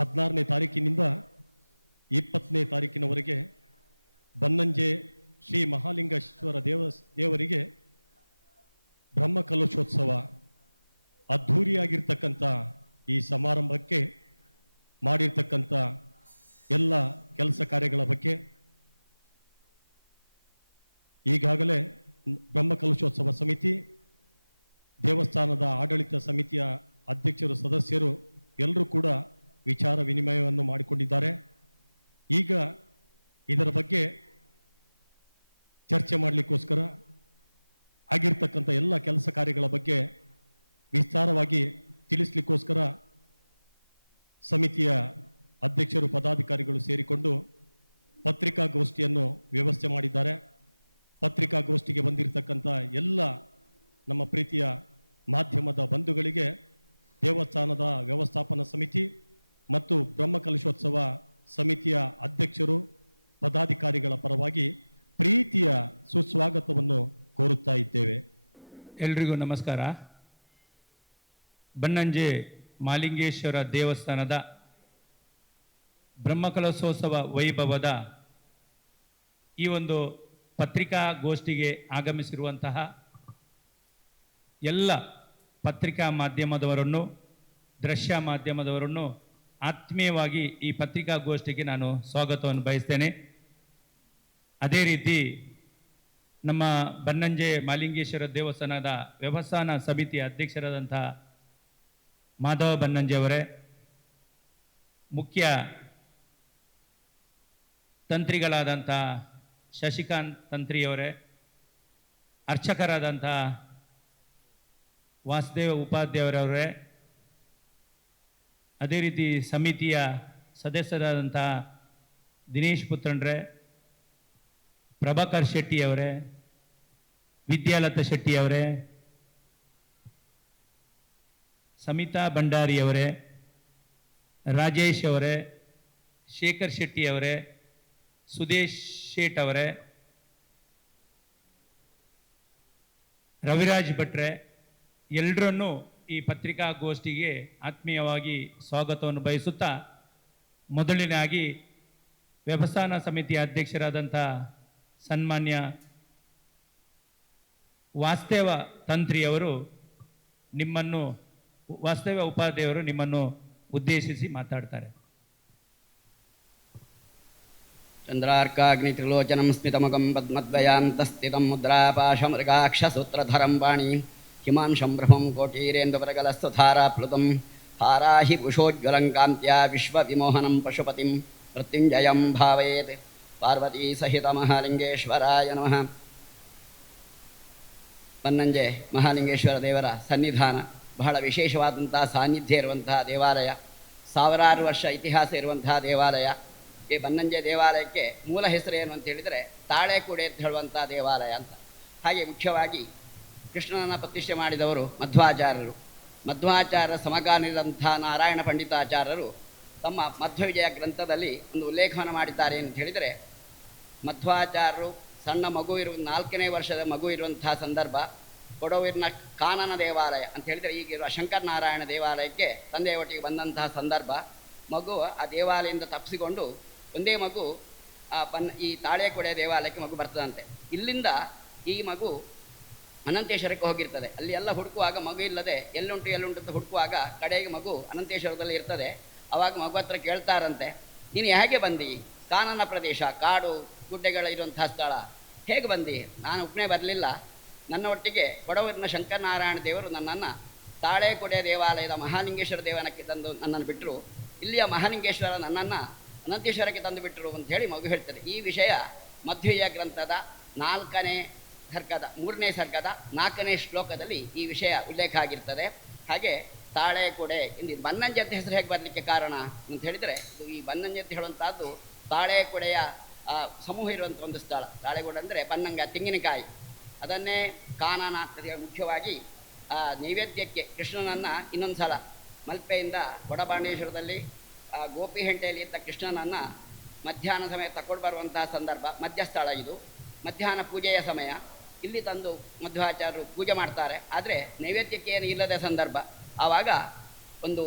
16ನೇ ತಾರೀಕಿನಿಂದ 20ನೇ ತಾರೀಕಿನವರೆಗೆ ಬನ್ನಂಜೆ ಶ್ರೀ ಮಹಾಲಿಂಗೇಶ್ವರ ದೇವರಿಗೆ ಬ್ರಹ್ಮಕಲಶೋತ್ಸವ ಅದ್ಧೂರಿಯಾಗಿರ್ತಕ್ಕಂಥ ಈ ಸಮಾರಂಭಕ್ಕೆ ಮಾಡಿರ್ತಕ್ಕಂಥ ಎಲ್ಲ ಕೆಲಸ ಕಾರ್ಯಗಳ ಬಗ್ಗೆ ಈಗಾಗಲೇ ಬ್ರಹ್ಮಕಲಶೋತ್ಸವ ಸಮಿತಿ, ದೇವಸ್ಥಾನದ ಆಡಳಿತ ಸಮಿತಿಯ ಅಧ್ಯಕ್ಷರು, ಸದಸ್ಯರು ಎಲ್ಲರೂ ಕೂಡ ವಿಚಾರ ವಿನಿಮಯವನ್ನು ಮಾಡಿಕೊಂಡಿದ್ದಾರೆ. ಈಗ ಇದರ ಬಗ್ಗೆ ಚರ್ಚೆ ಮಾಡಲಿಕ್ಕೋಸ್ಕರ ಆಗಿರ್ತಕ್ಕಂಥ ಎಲ್ಲ ಕೆಲಸ ಕಾರ್ಯಗಳ ಬಗ್ಗೆ ವಿಸ್ತಾರವಾಗಿ ತಿಳಿಸ್ಲಿಕ್ಕೋಸ್ಕರ ಸಮಿತಿಯ ಅಧ್ಯಕ್ಷರು, ಪದಾಧಿಕಾರಿಗಳು ಸೇರಿಕೊಂಡು ಪತ್ರಿಕಾಗೋಷ್ಠಿಯನ್ನು ವ್ಯವಸ್ಥೆ ಮಾಡಿದ್ದಾರೆ. ಪತ್ರಿಕಾಗೋಷ್ಠಿಗೆ ಬಂದಿರತಕ್ಕಂಥ ಎಲ್ಲ ನಮ್ಮ ಪ್ರೀತಿಯ ಮಾಧ್ಯಮದ ಬಂಧುಗಳಿಗೆ ದೇವಸ್ಥಾನದ ವ್ಯವಸ್ಥಾಪನಾ ಸಮಿತಿ ಮತ್ತು ಬ್ರಹ್ಮಕಲಶೋತ್ಸವ ಸಮಿತಿಯ ಅಧ್ಯಕ್ಷರು, ಪದಾಧಿಕಾರಿಗಳ ಪರವಾಗಿ ಪ್ರೀತಿಯ ಸುಸ್ವಾಗತವನ್ನು ಕೋರುತ್ತಾ ಇದ್ದೇವೆ. ಎಲ್ರಿಗೂ ನಮಸ್ಕಾರ. ಬನ್ನಂಜೆ ಮಹಾಲಿಂಗೇಶ್ವರ ದೇವಸ್ಥಾನದ ಬ್ರಹ್ಮಕಲಶೋತ್ಸವ ವೈಭವದ ಈ ಒಂದು ಪತ್ರಿಕಾಗೋಷ್ಠಿಗೆ ಆಗಮಿಸಿರುವಂತಹ ಎಲ್ಲ ಪತ್ರಿಕಾ ಮಾಧ್ಯಮದವರನ್ನು, ದೃಶ್ಯ ಮಾಧ್ಯಮದವರನ್ನು ಆತ್ಮೀಯವಾಗಿ ಈ ಪತ್ರಿಕಾಗೋಷ್ಠಿಗೆ ನಾನು ಸ್ವಾಗತವನ್ನು ಬಯಸ್ತೇನೆ. ಅದೇ ರೀತಿ ನಮ್ಮ ಬನ್ನಂಜೆ ಮಹಾಲಿಂಗೇಶ್ವರ ದೇವಸ್ಥಾನದ ವ್ಯವಸ್ಥಾನ ಸಮಿತಿಯ ಅಧ್ಯಕ್ಷರಾದಂಥ ಮಾಧವ ಬನ್ನಂಜೆ ಅವರೇ, ಮುಖ್ಯ ತಂತ್ರಿಗಳಾದಂಥ ಶಶಿಕಾಂತ್ ತಂತ್ರಿಯವರೇ, ಅರ್ಚಕರಾದಂಥ ವಾಸುದೇವ ಉಪಾಧ್ಯಾಯವರವರೇ, ಅದೇ ರೀತಿ ಸಮಿತಿಯ ಸದಸ್ಯರಾದಂಥ ದಿನೇಶ್ ಪುತ್ರಣ್ರೆ, ಪ್ರಭಾಕರ್ ಶೆಟ್ಟಿಯವರೇ, ವಿದ್ಯಾಲತಾ ಶೆಟ್ಟಿಯವರೇ, ಸಮಿತಾ ಭಂಡಾರಿಯವರೇ, ರಾಜೇಶ್ ಅವರೇ, ಶೇಖರ್ ಶೆಟ್ಟಿಯವರೇ, ಸುದೇಶ್ ಶೇಟ್ ಅವರೇ, ರವಿರಾಜ್ ಭಟ್ರೆ, ಎಲ್ಲರನ್ನೂ ಈ ಪತ್ರಿಕಾಗೋಷ್ಠಿಗೆ ಆತ್ಮೀಯವಾಗಿ ಸ್ವಾಗತವನ್ನು ಬಯಸುತ್ತಾ, ಮೊದಲನೇದಾಗಿ ವ್ಯವಸ್ಥಾನ ಸಮಿತಿಯ ಅಧ್ಯಕ್ಷರಾದಂಥ ಸನ್ಮಾನ್ಯ ವಾಸುದೇವ ತಂತ್ರಿಯವರು ವಾಸುದೇವ ಉಪಾಧ್ಯಾಯವರು ನಿಮ್ಮನ್ನು ಉದ್ದೇಶಿಸಿ ಮಾತಾಡ್ತಾರೆ. ಚಂದ್ರಾರ್ಕಾಗ್ನಿತ್ರಿಲೋಚನಂ ಸ್ಮಿತಮುಖಂ ಪದ್ಮದ್ವಯಾಂತಸ್ಥಿತಂ ಮುದ್ರಾಪಾಶಮೃಗಾಕ್ಷಸೂತ್ರಧರಂ ವಾಣಿ ಹಿಮಾಂಶಂ ಬ್ರಹ್ಮಂ ಕೋಟೀರೇಂದ್ರವರಗಲಸ್ತುಧಾರಾಪ್ಲುತಂ ಹಾರಾಹಿ ಭುಷೋಜ್ವಲಂ ಕಾಂತ್ಯಾ ವಿಶ್ವವಿಮೋಹನಂ ಪಶುಪತಿಂ ಮೃತ್ಯುಂಜಯಂ ಭಾವಯೇತ್. ಪಾರ್ವತೀ ಸಹಿತ ಮಹಾಲಿಂಗೇಶ್ವರಾಯ ನಮಃ. ಬನ್ನಂಜೆ ಮಹಾಲಿಂಗೇಶ್ವರ ದೇವರ ಸನ್ನಿಧಾನ ಬಹಳ ವಿಶೇಷವಾದಂಥ ಸಾನ್ನಿಧ್ಯ ಇರುವಂತಹ ದೇವಾಲಯ, ಸಾವಿರಾರು ವರ್ಷ ಇತಿಹಾಸ ಇರುವಂತಹ ದೇವಾಲಯ. ಈ ಬನ್ನಂಜೆ ದೇವಾಲಯಕ್ಕೆ ಮೂಲ ಹೆಸರು ಏನು ಅಂತ ಹೇಳಿದರೆ ತಾಳೆಕುಡೆ ಅಂತ ಹೇಳುವಂಥ ದೇವಾಲಯ ಅಂತ. ಹಾಗೆ ಮುಖ್ಯವಾಗಿ ಕೃಷ್ಣನನ್ನು ಪ್ರತಿಷ್ಠೆ ಮಾಡಿದವರು ಮಧ್ವಾಚಾರ್ಯರು. ಮಧ್ವಾಚಾರ್ಯರ ಸಮಕಾಲೀನರಂಥ ನಾರಾಯಣ ಪಂಡಿತಾಚಾರ್ಯರು ತಮ್ಮ ಮಧ್ವವಿಜಯ ಗ್ರಂಥದಲ್ಲಿ ಒಂದು ಉಲ್ಲೇಖವನ್ನು ಮಾಡಿದ್ದಾರೆ ಅಂತ ಹೇಳಿದರೆ, ಮಧ್ವಾಚಾರ್ಯರು ಸಣ್ಣ ಮಗು 4ನೇ ವರ್ಷದ ಮಗು ಇರುವಂತಹ ಸಂದರ್ಭ, ಕೊಡವೂರಿನ ಕಾನನ ದೇವಾಲಯ ಅಂತ ಹೇಳಿದರೆ ಈಗಿರುವ ಶಂಕರನಾರಾಯಣ ದೇವಾಲಯಕ್ಕೆ ತಂದೆಯ ಒಟ್ಟಿಗೆ ಬಂದಂತಹ ಸಂದರ್ಭ, ಮಗು ಆ ದೇವಾಲಯದಿಂದ ತಪ್ಪಿಸಿಕೊಂಡು ಒಂದೇ ಮಗು ಈ ತಾಳೆಕೊಡೆ ದೇವಾಲಯಕ್ಕೆ ಮಗು ಬರ್ತದಂತೆ. ಇಲ್ಲಿಂದ ಈ ಮಗು ಅನಂತೇಶ್ವರಕ್ಕೆ ಹೋಗಿರ್ತದೆ. ಅಲ್ಲಿ ಎಲ್ಲ ಹುಡುಕುವಾಗ ಮಗು ಇಲ್ಲದೆ ಎಲ್ಲುಂಟು ಅಂತ ಹುಡುಕುವಾಗ ಕಡೆಗೆ ಮಗು ಅನಂತೇಶ್ವರದಲ್ಲಿ ಇರ್ತದೆ. ಆವಾಗ ಮಗು ಹತ್ರ ಕೇಳ್ತಾರಂತೆ, ನೀನು ಹೇಗೆ ಬಂದಿ? ಕಾನನ ಪ್ರದೇಶ, ಕಾಡು ಗುಡ್ಡೆಗಳ ಇರುವಂತಹ ಸ್ಥಳ, ಹೇಗೆ ಬಂದಿ? ನಾನು ಒಬ್ಬನೇ ಬರಲಿಲ್ಲ, ನನ್ನ ಒಟ್ಟಿಗೆ ಕೊಡವೂರಿನ ಶಂಕರನಾರಾಯಣ ದೇವರು ನನ್ನನ್ನು ತಾಳೆಕೊಡೆ ದೇವಾಲಯದ ಮಹಾಲಿಂಗೇಶ್ವರ ದೇವನಕ್ಕೆ ತಂದು ನನ್ನನ್ನು ಬಿಟ್ಟರು, ಇಲ್ಲಿಯ ಮಹಾಲಿಂಗೇಶ್ವರ ನನ್ನನ್ನು ಅನಂತೇಶ್ವರಕ್ಕೆ ತಂದು ಬಿಟ್ಟರು ಅಂತ ಹೇಳಿ ಮಗು ಹೇಳ್ತದೆ. ಈ ವಿಷಯ ಮಧ್ವೀಯ ಗ್ರಂಥದ 4ನೇ ಸರ್ಗದ 3ನೇ ಸರ್ಗದ 4ನೇ ಶ್ಲೋಕದಲ್ಲಿ ಈ ವಿಷಯ ಉಲ್ಲೇಖ ಆಗಿರ್ತದೆ. ಹಾಗೆ ತಾಳೆಕೊಡೆ ಎಂದು ಬನ್ನಂಜೆ ಅಂತ ಹೆಸರು ಹೇಗೆ ಬರಲಿಕ್ಕೆ ಕಾರಣ ಅಂತ ಹೇಳಿದರೆ, ಈ ಬನ್ನಂಜೆ ಅಂತ ಹೇಳುವಂಥದ್ದು ತಾಳೆಕೊಡೆಯ ಸಮೂಹ ಇರುವಂಥ ಒಂದು ಸ್ಥಳ. ತಾಳೆಕೊಡೆ ಅಂದರೆ ಬನ್ನಂಗ, ತೆಂಗಿನಕಾಯಿ. ಅದನ್ನೇ ಕಾನನ ಅಂತ ಮುಖ್ಯವಾಗಿ ನೈವೇದ್ಯಕ್ಕೆ ಕೃಷ್ಣನನ್ನು ಇನ್ನೊಂದು ಸಲ ಮಲ್ಪೆಯಿಂದ ವಡಬಾಣೇಶ್ವರದಲ್ಲಿ ಗೋಪಿ ಹೆಂಟೆಯಲ್ಲಿ ಇದ್ದ ಕೃಷ್ಣನನ್ನು ಮಧ್ಯಾಹ್ನ ಸಮಯ ತಕೊಂಡು ಬರುವಂತಹ ಸಂದರ್ಭ, ಮಧ್ಯಸ್ಥಳ ಇದು, ಮಧ್ಯಾಹ್ನ ಪೂಜೆಯ ಸಮಯ. ಇಲ್ಲಿ ತಂದು ಮಧ್ವಾಚಾರ್ಯರು ಪೂಜೆ ಮಾಡ್ತಾರೆ. ಆದರೆ ನೈವೇದ್ಯಕ್ಕೆ ಏನು ಇಲ್ಲದ ಸಂದರ್ಭ, ಆವಾಗ ಒಂದು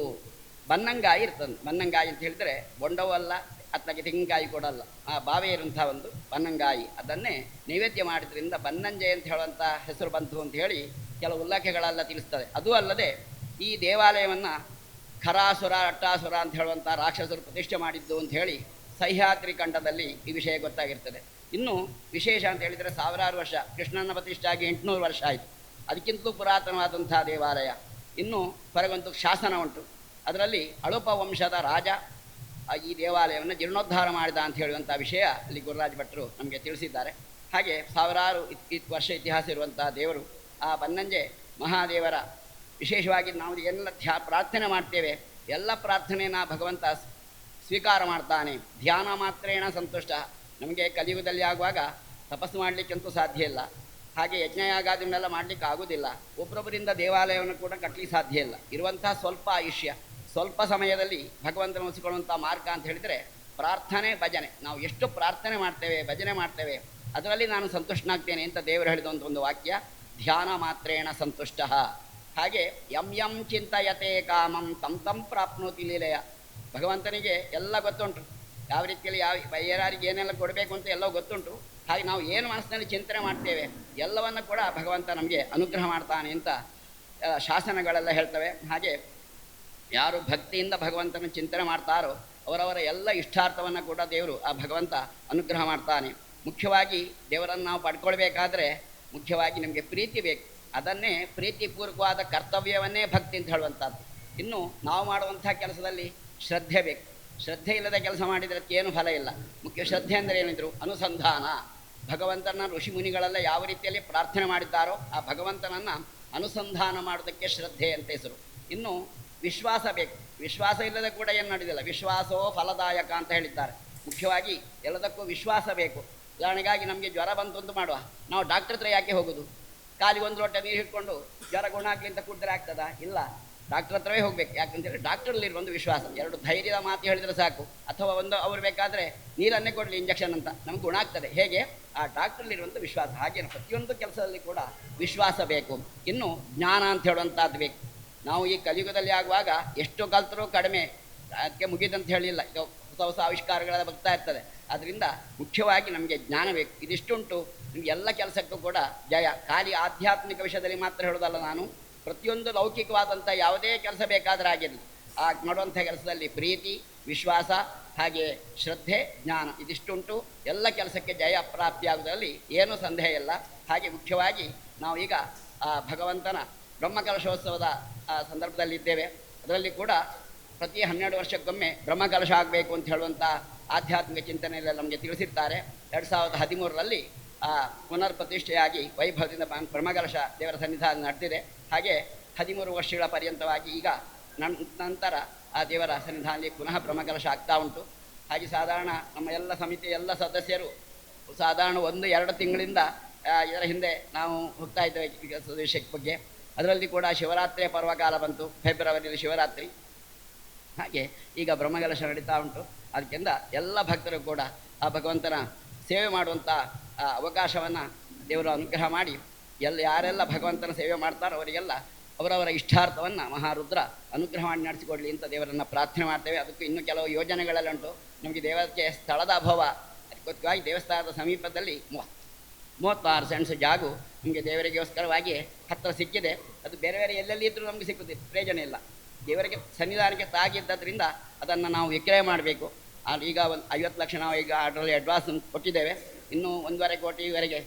ಬನ್ನಂಗಾಯಿ ಇರ್ತದೆ. ಬನ್ನಂಗಾಯಿ ಅಂತ ಹೇಳಿದರೆ ಬೊಂಡವೂ ಅಲ್ಲ, ಅತ್ಲಾಗೆ ತೆಂಗಿನಕಾಯಿ ಕೂಡ ಅಲ್ಲ, ಆ ಬಾವೆ ಇರುವಂಥ ಒಂದು ಬನ್ನಂಗಾಯಿ. ಅದನ್ನೇ ನೈವೇದ್ಯ ಮಾಡಿದ್ರಿಂದ ಬನ್ನಂಜೆ ಅಂತ ಹೇಳುವಂಥ ಹೆಸರು ಬಂತು ಅಂತ ಹೇಳಿ ಕೆಲವು ಉಲ್ಲೇಖಗಳೆಲ್ಲ ತಿಳಿಸ್ತದೆ. ಅದೂ ಅಲ್ಲದೆ ಈ ದೇವಾಲಯವನ್ನು ಖರಾಸುರ ಅಟ್ಟಾಸುರ ಅಂತ ಹೇಳುವಂಥ ರಾಕ್ಷಸರು ಪ್ರತಿಷ್ಠೆ ಮಾಡಿದ್ದು ಅಂತ ಹೇಳಿ ಸಹ್ಯಾದ್ರಿ ಖಂಡದಲ್ಲಿ ಈ ವಿಷಯ ಗೊತ್ತಾಗಿರ್ತದೆ. ಇನ್ನು ವಿಶೇಷ ಅಂತ ಹೇಳಿದರೆ ಸಾವಿರಾರು ವರ್ಷ, ಕೃಷ್ಣನ ಪ್ರತಿಷ್ಠೆ ಆಗಿ 800 ವರ್ಷ ಆಯಿತು. ಅದಕ್ಕಿಂತಲೂ ಪುರಾತನವಾದಂಥ ದೇವಾಲಯ. ಇನ್ನು ಹೊರಗೊಂದು ಶಾಸನ ಉಂಟು, ಅದರಲ್ಲಿ ಅಳುಪ ವಂಶದ ರಾಜ ಈ ದೇವಾಲಯವನ್ನು ಜೀರ್ಣೋದ್ಧಾರ ಮಾಡಿದ ಅಂತ ಹೇಳುವಂಥ ವಿಷಯ ಅಲ್ಲಿ ಗುರುರಾಜ ಭಟ್ರು ನಮಗೆ ತಿಳಿಸಿದ್ದಾರೆ. ಹಾಗೆ ಸಾವಿರಾರು ವರ್ಷ ಇತಿಹಾಸ ಇರುವಂಥ ದೇವರು ಆ ಬನ್ನಂಜೆ ಮಹಾದೇವರ ವಿಶೇಷವಾಗಿ ನಾವು ಎಲ್ಲ ಪ್ರಾರ್ಥನೆ ಮಾಡ್ತೇವೆ, ಎಲ್ಲ ಪ್ರಾರ್ಥನೆಯನ್ನು ಭಗವಂತ ಸ್ವೀಕಾರ ಮಾಡ್ತಾನೆ. ಧ್ಯಾನ ಮಾತ್ರೇಣ ಸಂತುಷ್ಟ. ನಮಗೆ ಕಲಿಯುಗದಲ್ಲಿ ಆಗುವಾಗ ತಪಸ್ಸು ಮಾಡಲಿಕ್ಕಂತೂ ಸಾಧ್ಯ ಇಲ್ಲ, ಹಾಗೆ ಯಜ್ಞಯಾಗಾದಿನೆಲ್ಲ ಮಾಡಲಿಕ್ಕೆ ಆಗೋದಿಲ್ಲ. ಒಬ್ಬರೊಬ್ಬರಿಂದ ದೇವಾಲಯವನ್ನು ಕೂಡ ಕಟ್ಟಲಿಕ್ಕೆ ಸಾಧ್ಯ ಇಲ್ಲ. ಇರುವಂತಹ ಸ್ವಲ್ಪ ಆಯುಷ್ಯ, ಸ್ವಲ್ಪ ಸಮಯದಲ್ಲಿ ಭಗವಂತನ ಉಳಿಸಿಕೊಳ್ಳುವಂಥ ಮಾರ್ಗ ಅಂತ ಹೇಳಿದರೆ ಪ್ರಾರ್ಥನೆ ಭಜನೆ. ನಾವು ಎಷ್ಟು ಪ್ರಾರ್ಥನೆ ಮಾಡ್ತೇವೆ, ಭಜನೆ ಮಾಡ್ತೇವೆ, ಅದರಲ್ಲಿ ನಾನು ಸಂತುಷ್ಟನಾಗ್ತೇನೆ ಅಂತ ದೇವರು ಹೇಳಿದ ಒಂದು ವಾಕ್ಯ, ಧ್ಯಾನ ಮಾತ್ರೇಣ ಸಂತುಷ್ಟ. ಹಾಗೆ ಯಂ ಯಂ ಚಿಂತಯತೆ ಕಾಮಂ ತಂ ತಂ ಪ್ರಾಪ್ನೋತಿ ಲೀಲೆಯ. ಭಗವಂತನಿಗೆ ಎಲ್ಲ ಗೊತ್ತುಂಟು, ಯಾವ ರೀತಿಯಲ್ಲಿ ಯಾರಿಗೆ ಏನೆಲ್ಲ ಕೊಡಬೇಕು ಅಂತ ಎಲ್ಲವೂ ಗೊತ್ತುಂಟು. ಹಾಗೆ ನಾವು ಏನು ಮನಸ್ಸಿನಲ್ಲಿ ಚಿಂತನೆ ಮಾಡ್ತೇವೆ ಎಲ್ಲವನ್ನು ಕೂಡ ಭಗವಂತ ನಮಗೆ ಅನುಗ್ರಹ ಮಾಡ್ತಾನೆ ಅಂತ ಶಾಸನಗಳೆಲ್ಲ ಹೇಳ್ತವೆ. ಹಾಗೆ ಯಾರು ಭಕ್ತಿಯಿಂದ ಭಗವಂತನ ಚಿಂತನೆ ಮಾಡ್ತಾರೋ ಅವರವರ ಎಲ್ಲ ಇಷ್ಟಾರ್ಥವನ್ನು ಕೂಡ ದೇವರು ಆ ಭಗವಂತ ಅನುಗ್ರಹ ಮಾಡ್ತಾನೆ. ಮುಖ್ಯವಾಗಿ ದೇವರನ್ನು ನಾವು ಪಡ್ಕೊಳ್ಬೇಕಾದ್ರೆ ಮುಖ್ಯವಾಗಿ ನಮಗೆ ಪ್ರೀತಿ ಬೇಕು. ಅದನ್ನೇ ಪ್ರೀತಿಪೂರ್ವಕವಾದ ಕರ್ತವ್ಯವನ್ನೇ ಭಕ್ತಿ ಅಂತ ಹೇಳುವಂಥದ್ದು. ಇನ್ನು ನಾವು ಮಾಡುವಂಥ ಕೆಲಸದಲ್ಲಿ ಶ್ರದ್ಧೆ ಬೇಕು. ಶ್ರದ್ಧೆ ಇಲ್ಲದ ಕೆಲಸ ಮಾಡಿದರೆ ಏನು ಫಲ ಇಲ್ಲ. ಮುಖ್ಯ ಶ್ರದ್ಧೆ ಅಂದರೆ ಏನಿದ್ರು ಅನುಸಂಧಾನ. ಭಗವಂತನ ಋಷಿ ಮುನಿಗಳೆಲ್ಲ ಯಾವ ರೀತಿಯಲ್ಲಿ ಪ್ರಾರ್ಥನೆ ಮಾಡಿದ್ದಾರೋ ಆ ಭಗವಂತನನ್ನು ಅನುಸಂಧಾನ ಮಾಡೋದಕ್ಕೆ ಶ್ರದ್ಧೆ ಅಂತ ಹೆಸರು. ಇನ್ನು ವಿಶ್ವಾಸ ಬೇಕು. ವಿಶ್ವಾಸ ಇಲ್ಲದೆ ಕೂಡ ಏನು ನಡೆದಿಲ್ಲ. ವಿಶ್ವಾಸೋ ಫಲದಾಯಕ ಅಂತ ಹೇಳಿದ್ದಾರೆ. ಮುಖ್ಯವಾಗಿ ಎಲ್ಲದಕ್ಕೂ ವಿಶ್ವಾಸ ಬೇಕು. ಉದಾಹರಣೆಗಾಗಿ ನಮಗೆ ಜ್ವರ ಬಂತು ಅಂತ ಮಾಡುವ, ನಾವು ಡಾಕ್ಟರ್ ಹತ್ರ ಯಾಕೆ ಹೋಗೋದು? ಕಾಲಿಗೆ ಒಂದು ಲೋಟ ನೀರು ಹಿಡ್ಕೊಂಡು ಜ್ವರ ಗುಣ ಆಗಲಿ ಅಂತ ಕುಡಿದ್ರೆ ಆಗ್ತದಾ? ಇಲ್ಲ, ಡಾಕ್ಟರ್ ಹತ್ರವೇ ಹೋಗ್ಬೇಕು. ಯಾಕಂತೇಳಿ ಡಾಕ್ಟ್ರಲ್ಲಿ ಒಂದು ವಿಶ್ವಾಸ. ಎರಡು ಧೈರ್ಯದ ಮಾತು ಹೇಳಿದರೆ ಸಾಕು. ಅಥವಾ ಅವ್ರು ಬೇಕಾದರೆ ನೀರನ್ನೇ ಕೊಡಲಿ ಇಂಜೆಕ್ಷನ್ ಅಂತ ನಮ್ಗೆ ಗುಣ ಆಗ್ತದೆ. ಹೇಗೆ? ಆ ಡಾಕ್ಟ್ರಲ್ಲಿರುವಂಥ ವಿಶ್ವಾಸ. ಹಾಗೇನು ಪ್ರತಿಯೊಂದು ಕೆಲಸದಲ್ಲಿ ಕೂಡ ವಿಶ್ವಾಸ ಬೇಕು. ಇನ್ನು ಜ್ಞಾನ ಅಂತ ಹೇಳುವಂಥದ್ದು ಬೇಕು. ನಾವು ಈ ಕಲಿಯುಗದಲ್ಲಿ ಆಗುವಾಗ ಎಷ್ಟು ಕಲ್ತರೂ ಕಡಿಮೆ, ಅದಕ್ಕೆ ಮುಗಿದಂತ ಹೇಳಿಲ್ಲ. ಈಗ ಹೊಸ ಹೊಸ ಆವಿಷ್ಕಾರಗಳೆಲ್ಲ ಬರ್ತಾ ಇರ್ತದೆ. ಅದರಿಂದ ಮುಖ್ಯವಾಗಿ ನಮಗೆ ಜ್ಞಾನ ಬೇಕು. ಇದಿಷ್ಟುಂಟು ನಿಮ್ಗೆ ಎಲ್ಲ ಕೆಲಸಕ್ಕೂ ಕೂಡ ಜಯ. ಖಾಲಿ ಆಧ್ಯಾತ್ಮಿಕ ವಿಷಯದಲ್ಲಿ ಮಾತ್ರ ಹೇಳೋದಲ್ಲ ನಾನು, ಪ್ರತಿಯೊಂದು ಲೌಕಿಕವಾದಂಥ ಯಾವುದೇ ಕೆಲಸ ಬೇಕಾದರೆ ಆಗಿರಲಿ, ಆ ಮಾಡುವಂಥ ಕೆಲಸದಲ್ಲಿ ಪ್ರೀತಿ, ವಿಶ್ವಾಸ, ಹಾಗೆ ಶ್ರದ್ಧೆ, ಜ್ಞಾನ ಇದಿಷ್ಟುಂಟು. ಎಲ್ಲ ಕೆಲಸಕ್ಕೆ ಜಯ ಪ್ರಾಪ್ತಿಯಾಗುವುದರಲ್ಲಿ ಏನೂ ಸಂದೇಹ ಇಲ್ಲ. ಹಾಗೆ ಮುಖ್ಯವಾಗಿ ನಾವು ಈಗ ಆ ಭಗವಂತನ ಬ್ರಹ್ಮಕಲಶೋತ್ಸವದ ಸಂದರ್ಭದಲ್ಲಿದ್ದೇವೆ. ಅದರಲ್ಲಿ ಕೂಡ ಪ್ರತಿ 12 ವರ್ಷಕ್ಕೊಮ್ಮೆ ಬ್ರಹ್ಮಕಲಶ ಆಗಬೇಕು ಅಂತ ಹೇಳುವಂಥ ಆಧ್ಯಾತ್ಮಿಕ ಚಿಂತನೆಯಲ್ಲ ನಮಗೆ ತಿಳಿಸಿರ್ತಾರೆ. 2013ರಲ್ಲಿ ಪುನರ್ ಪ್ರತಿಷ್ಠೆಯಾಗಿ ವೈಭವದಿಂದ ಬ್ರಹ್ಮಕಲಶ ದೇವರ ಸನ್ನಿಧಾನ ನಡೆದಿದೆ. ಹಾಗೆ 13 ವರ್ಷಗಳ ಪರ್ಯಂತವಾಗಿ ಈಗ ನಂತರ ಆ ದೇವರ ಸನ್ನಿಧಾನದಲ್ಲಿ ಪುನಃ ಬ್ರಹ್ಮಕಲಶ ಆಗ್ತಾ ಉಂಟು. ಹಾಗೆ ಸಾಧಾರಣ ನಮ್ಮ ಎಲ್ಲ ಸಮಿತಿಯ ಎಲ್ಲ ಸದಸ್ಯರು ಸಾಧಾರಣ 1-2 ತಿಂಗಳಿಂದ ಇದರ ಹಿಂದೆ ನಾವು ಹೋಗ್ತಾ ಇದ್ದೇವೆ ಈಗ ವಿಷಯದ ಬಗ್ಗೆ. ಅದರಲ್ಲಿ ಕೂಡ ಶಿವರಾತ್ರಿಯ ಪರ್ವಕಾಲ ಬಂತು, ಫೆಬ್ರವರಿಯಲ್ಲಿ ಶಿವರಾತ್ರಿ. ಹಾಗೆ ಈಗ ಬ್ರಹ್ಮಕಲಶ ನಡೀತಾ ಉಂಟು. ಅದಕ್ಕಿಂತ ಎಲ್ಲ ಭಕ್ತರು ಕೂಡ ಆ ಭಗವಂತನ ಸೇವೆ ಮಾಡುವಂಥ ಅವಕಾಶವನ್ನು ದೇವರು ಅನುಗ್ರಹ ಮಾಡಿ ಯಾರೆಲ್ಲ ಭಗವಂತನ ಸೇವೆ ಮಾಡ್ತಾರೋ ಅವರಿಗೆಲ್ಲ ಅವರವರ ಇಷ್ಟಾರ್ಥವನ್ನು ಮಹಾರುದ್ರ ಅನುಗ್ರಹ ಮಾಡಿ ನಡೆಸಿಕೊಡಲಿ ಅಂತ ದೇವರನ್ನು ಪ್ರಾರ್ಥನೆ ಮಾಡ್ತೇವೆ. ಅದಕ್ಕೂ ಇನ್ನೂ ಕೆಲವು ಯೋಜನೆಗಳೆಲ್ಲ ಉಂಟು. ನಮಗೆ ದೇವಕ್ಕೆ ಸ್ಥಳದ ಅಭಾವ, ಅದಕ್ಕೋಸ್ಕರವಾಗಿ ದೇವಸ್ಥಾನದ ಸಮೀಪದಲ್ಲಿ 36 ಸೆಂಟ್ಸ್ ಜಾಗು ನಮಗೆ ದೇವರಿಗೋಸ್ಕರವಾಗಿ ಹತ್ತಿರ ಸಿಕ್ಕಿದೆ. ಅದು ಬೇರೆ ಬೇರೆ ಎಲ್ಲೆಲ್ಲಿ ಇದ್ದರೂ ನಮಗೆ ಸಿಕ್ಕುತ್ತೆ, ಪ್ರಯೋಜನ ಇಲ್ಲ. ದೇವರಿಗೆ ಸನ್ನಿಧಾನಕ್ಕೆ ತಾಗಿದ್ದರಿಂದ ಅದನ್ನು ನಾವು ವಿಕ್ರಯ ಮಾಡಬೇಕು. ಈಗ ಒಂದು 50 ಲಕ್ಷ ನಾವು ಈಗ ಅದರಲ್ಲಿ ಅಡ್ವಾನ್ಸ್ ಕೊಟ್ಟಿದ್ದೇವೆ. ಇನ್ನೂ 1.5 ಕೋಟಿವರೆಗೆ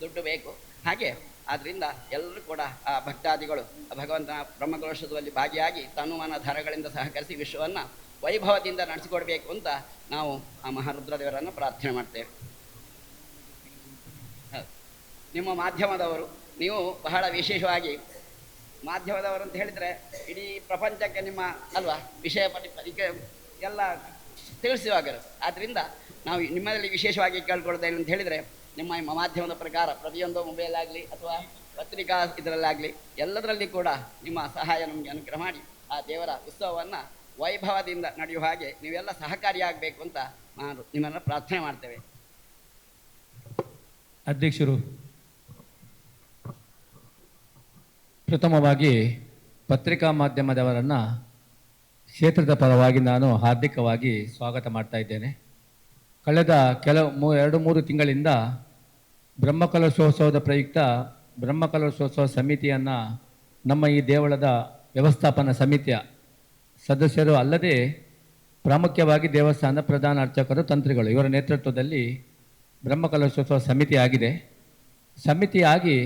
ದುಡ್ಡು ಬೇಕು. ಹಾಗೆ ಆದ್ದರಿಂದ ಎಲ್ಲರೂ ಕೂಡ ಆ ಭಕ್ತಾದಿಗಳು ಭಗವಂತನ ಬ್ರಹ್ಮಕಲಶೋತ್ಸವದಲ್ಲಿ ಭಾಗಿಯಾಗಿ ತನು ಮನ ಧರಗಳಿಂದ ಸಹಕರಿಸಿ ವಿಶ್ವವನ್ನು ವೈಭವದಿಂದ ನಡೆಸಿಕೊಡ್ಬೇಕು ಅಂತ ನಾವು ಆ ಮಹಾರುದ್ರದೇವರನ್ನು ಪ್ರಾರ್ಥನೆ ಮಾಡ್ತೇವೆ. ನಿಮ್ಮ ಮಾಧ್ಯಮದವರು ನೀವು ಬಹಳ ವಿಶೇಷವಾಗಿ ಮಾಧ್ಯಮದವರು ಅಂತ ಹೇಳಿದರೆ ಇಡೀ ಪ್ರಪಂಚಕ್ಕೆ ನಿಮ್ಮ ಅಲ್ವಾ ವಿಷಯ ಪರೀಕ್ಷೆ ಎಲ್ಲ ತಿಳಿಸುವಾಗ. ಆದ್ದರಿಂದ ನಾವು ನಿಮ್ಮಲ್ಲಿ ವಿಶೇಷವಾಗಿ ಕೇಳ್ಕೊಳ್ತೇವೆ ಅಂತ ಹೇಳಿದರೆ ನಿಮ್ಮ ಮಾಧ್ಯಮದ ಪ್ರಕಾರ ಪ್ರತಿಯೊಂದು ಮೊಬೈಲ್ ಆಗಲಿ ಅಥವಾ ಪತ್ರಿಕಾ ಇದರಲ್ಲಾಗಲಿ ಎಲ್ಲದರಲ್ಲಿ ಕೂಡ ನಿಮ್ಮ ಸಹಾಯ ನಮಗೆ ಅನುಗ್ರಹ ಮಾಡಿ ಆ ದೇವರ ಉತ್ಸವವನ್ನು ವೈಭವದಿಂದ ನಡೆಯುವ ಹಾಗೆ ನೀವೆಲ್ಲ ಸಹಕಾರಿಯಾಗಬೇಕು ಅಂತ ನಾನು ನಿಮ್ಮನ್ನು ಪ್ರಾರ್ಥನೆ ಮಾಡ್ತೇವೆ. ಅಧ್ಯಕ್ಷರು, ಪ್ರಥಮವಾಗಿ ಪತ್ರಿಕಾ ಮಾಧ್ಯಮದವರನ್ನು ಕ್ಷೇತ್ರದ ಪರವಾಗಿ ನಾನು ಹಾರ್ದಿಕವಾಗಿ ಸ್ವಾಗತ ಮಾಡ್ತಾ ಇದ್ದೇನೆ. ಕಳೆದ ಎರಡು ಮೂರು ತಿಂಗಳಿಂದ ಬ್ರಹ್ಮಕಲಶೋತ್ಸವದ ಪ್ರಯುಕ್ತ ಬ್ರಹ್ಮಕಲಶೋತ್ಸವ ಸಮಿತಿಯನ್ನು ನಮ್ಮ ಈ ದೇವಳದ ವ್ಯವಸ್ಥಾಪನಾ ಸಮಿತಿಯ ಸದಸ್ಯರು ಅಲ್ಲದೆ ಪ್ರಾಮುಖ್ಯವಾಗಿ ದೇವಸ್ಥಾನದ ಪ್ರಧಾನ ಅರ್ಚಕರು, ತಂತ್ರಿಗಳು ಇವರ ನೇತೃತ್ವದಲ್ಲಿ ಬ್ರಹ್ಮಕಲಶೋತ್ಸವ ಸಮಿತಿ ಆಗಿದೆ. ಸಮಿತಿಯಾಗಿ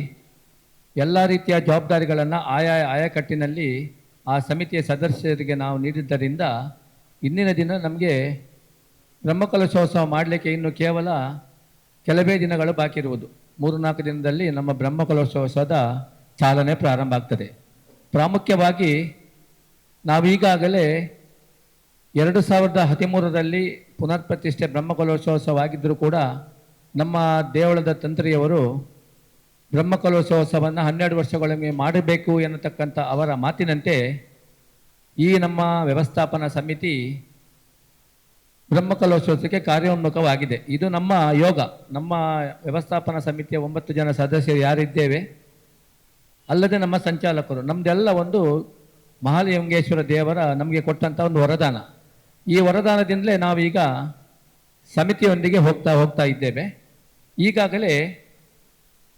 ಎಲ್ಲ ರೀತಿಯ ಜವಾಬ್ದಾರಿಗಳನ್ನು ಆಯಾ ಕಟ್ಟಿನಲ್ಲಿ ಆ ಸಮಿತಿಯ ಸದಸ್ಯರಿಗೆ ನಾವು ನೀಡಿದ್ದರಿಂದ ಇಂದಿನ ದಿನ ನಮಗೆ ಬ್ರಹ್ಮಕಲಶೋತ್ಸವ ಮಾಡಲಿಕ್ಕೆ ಇನ್ನು ಕೇವಲ ಕೆಲವೇ ದಿನಗಳು ಬಾಕಿ ಇರುವುದು. 3-4 ದಿನದಲ್ಲಿ ನಮ್ಮ ಬ್ರಹ್ಮಕಲಶೋತ್ಸವದ ಚಾಲನೆ ಪ್ರಾರಂಭ ಆಗ್ತದೆ. ಪ್ರಾಮುಖ್ಯವಾಗಿ ನಾವೀಗಾಗಲೇ 2013ರಲ್ಲಿ ಪುನರ್ ಪ್ರತಿಷ್ಠೆ ಬ್ರಹ್ಮಕಲಶೋತ್ಸವ ಆಗಿದ್ದರೂ ಕೂಡ ನಮ್ಮ ದೇವಳದ ತಂತ್ರಿಯವರು ಬ್ರಹ್ಮಕಲಶೋತ್ಸವವನ್ನು 12 ವರ್ಷಗಳೊಮ್ಮೆ ಮಾಡಬೇಕು ಎನ್ನತಕ್ಕಂಥ ಅವರ ಮಾತಿನಂತೆ ಈ ನಮ್ಮ ವ್ಯವಸ್ಥಾಪನಾ ಸಮಿತಿ ಬ್ರಹ್ಮಕಲಶೋತ್ಸವಕ್ಕೆ ಕಾರ್ಯೋನ್ಮುಖವಾಗಿದೆ. ಇದು ನಮ್ಮ ಯೋಗ. ನಮ್ಮ ವ್ಯವಸ್ಥಾಪನಾ ಸಮಿತಿಯ 9 ಜನ ಸದಸ್ಯರು ಯಾರಿದ್ದೇವೆ, ಅಲ್ಲದೆ ನಮ್ಮ ಸಂಚಾಲಕರು, ನಮ್ಮದೆಲ್ಲ ಒಂದು ಮಹಾಲಿಂಗೇಶ್ವರ ದೇವರ ನಮಗೆ ಕೊಟ್ಟಂಥ ಒಂದು ವರದಾನ. ಈ ವರದಾನದಿಂದಲೇ ನಾವೀಗ ಸಮಿತಿಯೊಂದಿಗೆ ಹೋಗ್ತಾ ಇದ್ದೇವೆ. ಈಗಾಗಲೇ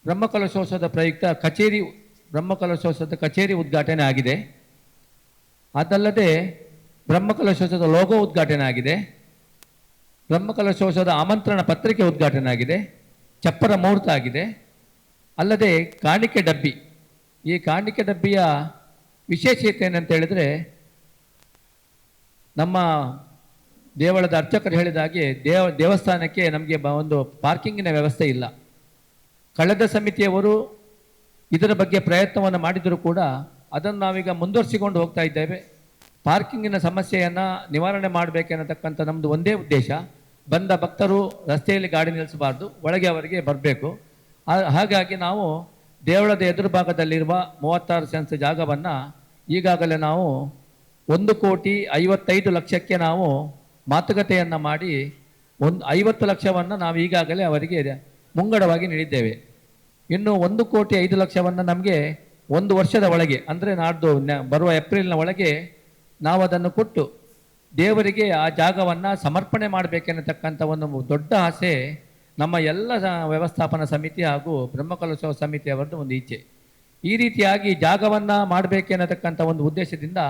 ಬ್ರಹ್ಮಕಲಶೋತ್ಸವದ ಪ್ರಯುಕ್ತ ಬ್ರಹ್ಮಕಲಶೋತ್ಸವದ ಕಚೇರಿ ಉದ್ಘಾಟನೆ ಆಗಿದೆ. ಅದಲ್ಲದೆ ಬ್ರಹ್ಮಕಲಶೋತ್ಸವದ ಲೋಗೋ ಉದ್ಘಾಟನೆ ಆಗಿದೆ. ಬ್ರಹ್ಮಕಲಶೋತ್ಸವದ ಆಮಂತ್ರಣ ಪತ್ರಿಕೆ ಉದ್ಘಾಟನೆ ಆಗಿದೆ. ಚಪ್ಪರ ಮುಹೂರ್ತ ಆಗಿದೆ. ಅಲ್ಲದೆ ಕಾಣಿಕೆ ಡಬ್ಬಿ, ಈ ಕಾಣಿಕೆ ಡಬ್ಬಿಯ ವಿಶೇಷತೆ ಏನಂತ ಹೇಳಿದರೆ, ನಮ್ಮ ದೇವಳದ ಅರ್ಚಕರು ಹೇಳಿದ ಹಾಗೆ ದೇವಸ್ಥಾನಕ್ಕೆ ನಮಗೆ ಒಂದು ಪಾರ್ಕಿಂಗಿನ ವ್ಯವಸ್ಥೆ ಇಲ್ಲ. ಕಳೆದ ಸಮಿತಿಯವರು ಇದರ ಬಗ್ಗೆ ಪ್ರಯತ್ನವನ್ನು ಮಾಡಿದರೂ ಕೂಡ ಅದನ್ನು ನಾವೀಗ ಮುಂದುವರಿಸಿಕೊಂಡು ಹೋಗ್ತಾ ಇದ್ದೇವೆ. ಪಾರ್ಕಿಂಗಿನ ಸಮಸ್ಯೆಯನ್ನು ನಿವಾರಣೆ ಮಾಡಬೇಕೆನ್ನತಕ್ಕಂಥ ನಮ್ಮದು ಒಂದೇ ಉದ್ದೇಶ. ಬಂದ ಭಕ್ತರು ರಸ್ತೆಯಲ್ಲಿ ಗಾಡಿ ನಿಲ್ಲಿಸಬಾರ್ದು, ಒಳಗೆ ಅವರಿಗೆ ಬರಬೇಕು. ಹಾಗಾಗಿ ನಾವು ದೇವಳದ ಎದುರು ಭಾಗದಲ್ಲಿರುವ 36 ಸೆನ್ಸ್ ಜಾಗವನ್ನು ಈಗಾಗಲೇ ನಾವು 1,55,00,000ಕ್ಕೆ ನಾವು ಮಾತುಕತೆಯನ್ನು ಮಾಡಿ 50 ಲಕ್ಷವನ್ನು ನಾವು ಈಗಾಗಲೇ ಅವರಿಗೆ ಮುಂಗಡವಾಗಿ ನೀಡಿದ್ದೇವೆ. ಇನ್ನು 1,05,00,000ವನ್ನು ನಮಗೆ 1 ವರ್ಷದ ಒಳಗೆ, ಅಂದರೆ ನಾಡ್ದು ಬರುವ ಏಪ್ರಿಲ್ನ ಒಳಗೆ ನಾವು ಅದನ್ನು ಕೊಟ್ಟು ದೇವರಿಗೆ ಆ ಜಾಗವನ್ನು ಸಮರ್ಪಣೆ ಮಾಡಬೇಕೆನ್ನತಕ್ಕಂಥ ಒಂದು ದೊಡ್ಡ ಆಸೆ ನಮ್ಮ ಎಲ್ಲ ವ್ಯವಸ್ಥಾಪನಾ ಸಮಿತಿ ಹಾಗೂ ಬ್ರಹ್ಮಕಲಶೋತ್ಸವ ಸಮಿತಿಯವರದ್ದು ಒಂದು ಇಚ್ಛೆ. ಈ ರೀತಿಯಾಗಿ ಜಾಗವನ್ನು ಮಾಡಬೇಕೆನ್ನತಕ್ಕಂಥ ಒಂದು ಉದ್ದೇಶದಿಂದ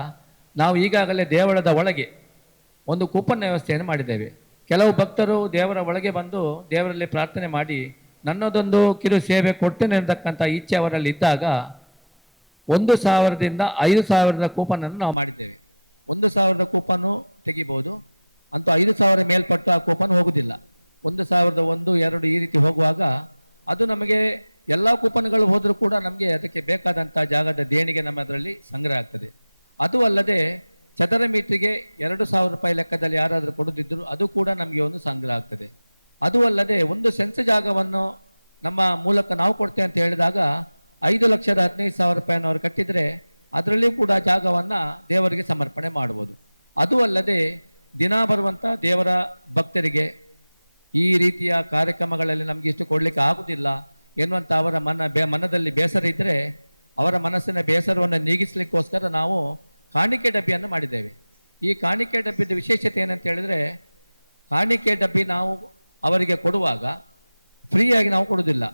ನಾವು ಈಗಾಗಲೇ ದೇವಳದ ಒಳಗೆ ಒಂದು ಕೂಪನ್ ವ್ಯವಸ್ಥೆಯನ್ನು ಮಾಡಿದ್ದೇವೆ. ಕೆಲವು ಭಕ್ತರು ದೇವರ ಒಳಗೆ ಬಂದು ದೇವರಲ್ಲಿ ಪ್ರಾರ್ಥನೆ ಮಾಡಿ ನನ್ನದೊಂದು ಕಿರು ಸೇವೆ ಕೊಡ್ತೇನೆ ಅನ್ನತಕ್ಕಂಥ ಇಚ್ಛೆ ಅವರಲ್ಲಿ ಇದ್ದಾಗ 1,000ದಿಂದ 5,000ದ ಕೂಪನನ್ನು ನಾವು ಮಾಡಿದ್ದೇವೆ. 1,000ದ ಕೂಪನ್ನು ತೆಗಿಬೋದು, ಅಂತೂ 5,000 ಮೇಲ್ಪಟ್ಟು ಆ ಕೂಪನ್ ಹೋಗುವುದಿಲ್ಲ. 1,001, 2 ಈ ರೀತಿ ಹೋಗುವಾಗ ಅದು ನಮಗೆ ಎಲ್ಲ ಕೂಪನ್ಗಳು ಹೋದರೂ ಕೂಡ ನಮಗೆ ಅದಕ್ಕೆ ಬೇಕಾದಂಥ ಜಾಗದ ದೇಣಿಗೆ ನಮ್ಮ ಅದರಲ್ಲಿ ಸಂಗ್ರಹ ಆಗ್ತದೆ. ಅದು ಅಲ್ಲದೆ ಚದರ ಮೀಟ್ರಿಗೆ 2,000 ರೂಪಾಯಿ ಲೆಕ್ಕದಲ್ಲಿ ಯಾರಾದರೂ ಕೊಡದಿದ್ದರೂ ಅದು ಕೂಡ ನಮಗೆ ಒಂದು ಸಂಗ್ರಹ ಆಗ್ತದೆ. ಅದು ಅಲ್ಲದೆ 1 ಸೆನ್ಸ್ ಜಾಗವನ್ನು ನಮ್ಮ ಮೂಲಕ ನಾವು ಕೊಡ್ತೇವೆ ಅಂತ ಹೇಳಿದಾಗ 5,15,000 ರೂಪಾಯಿಯನ್ನು ಅವರು ಕಟ್ಟಿದರೆ ಅದರಲ್ಲಿಯೂ ಕೂಡ ಜಾಗವನ್ನು ದೇವರಿಗೆ ಸಮರ್ಪಣೆ ಮಾಡ್ಬೋದು. ಅದು ಅಲ್ಲದೆ ದಿನ ಬರುವಂಥ ದೇವರ ಭಕ್ತರಿಗೆ ಈ ರೀತಿಯ ಕಾರ್ಯಕ್ರಮಗಳಲ್ಲಿ ನಮಗೆ ಇಷ್ಟು ಕೊಡಲಿಕ್ಕೆ ಆಗುವುದಿಲ್ಲ ಎನ್ನುವಂಥ ಅವರ ಮನದಲ್ಲಿ ಬೇಸರ ಇದ್ದರೆ ಅವರ ಮನಸ್ಸಿನ ಬೇಸರವನ್ನು ನೀಗಿಸಲಿಕ್ಕೋಸ್ಕರ ನಾವು ಕಾಣಿಕೆ ಡಬ್ಬಿಯನ್ನು ಮಾಡಿದ್ದೇವೆ. ಈ ಕಾಣಿಕೆ ಡಬ್ಬಿದ ವಿಶೇಷತೆ ಏನಂತ ಹೇಳಿದರೆ, ಕಾಣಿಕೆ ಡಬ್ಬಿ ನಾವು ಅವರಿಗೆ ಕೊಡುವಾಗ ಫ್ರೀಯಾಗಿ ನಾವು ಕೊಡುವುದಿಲ್ಲ.